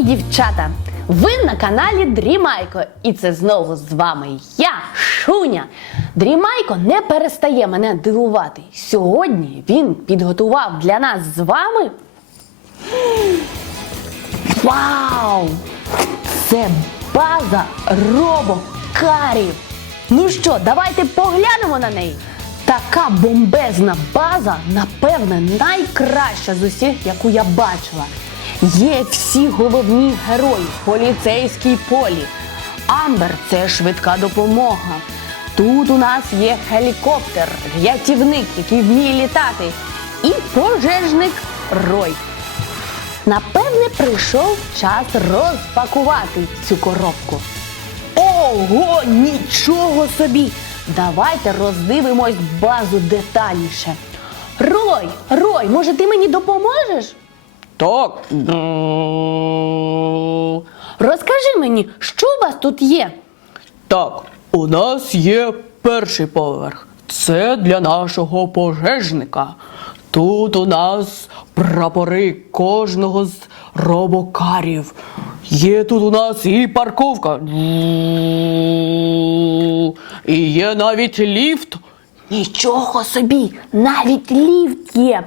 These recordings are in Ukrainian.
І дівчата, ви на каналі Дрімайко, і це знову з вами я, Шуня. Дрімайко не перестає мене дивувати. Сьогодні він підготував для нас з вами. Вау! Це база робокарів. Ну що, давайте поглянемо на неї. Така бомбезна база, напевне, найкраща з усіх, яку я бачила. Є всі головні герої, поліцейській полі. Амбер це швидка допомога. Тут у нас є гелікоптер, рятівник, який вміє літати, і пожежник Рой. Напевне, прийшов час розпакувати цю коробку. Ого, нічого собі! Давайте роздивимось базу детальніше. Рой, Рой, може ти мені допоможеш? Так. Розкажи мені, що у вас тут є? Так, у нас є перший поверх. Це для нашого пожежника. Тут у нас прапори кожного з робокарів. Є тут у нас і парковка. І є навіть ліфт. Нічого собі, навіть ліфт є.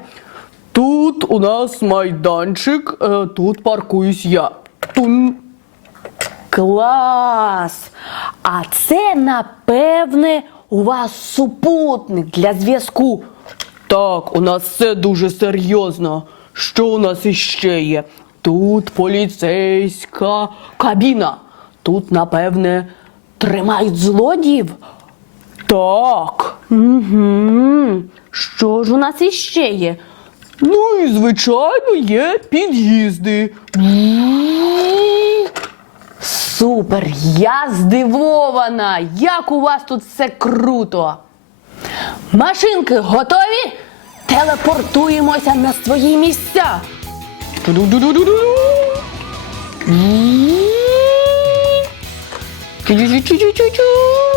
Тут у нас майданчик, е, тут паркуюсь я. Тун. Клас! А це, напевне, у вас супутник для зв'язку. Так, у нас все дуже серйозно. Що у нас іще є? Тут поліцейська кабіна. Тут, напевне, Тримають злодіїв? так. Угу. Що ж у нас іще є? Ну і звичайно є під'їзди. Супер! Я здивована! Як у вас тут все круто! Машинки готові? Телепортуємося на свої місця. Чу-чу-чу-чу-чу-чу.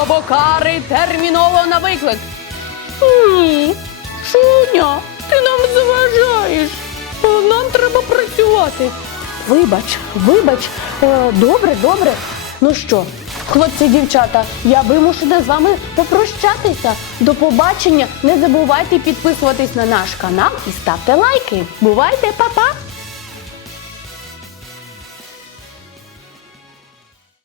Робокари терміново на виклик. М, Шуня, ти нам заважаєш. Нам треба працювати. Вибач, вибач, Е, добре, добре. Ну що, хлопці, дівчата, я вимушена з вами попрощатися. До побачення. Не забувайте підписуватись на наш канал і ставте лайки. Бувайте, па-па!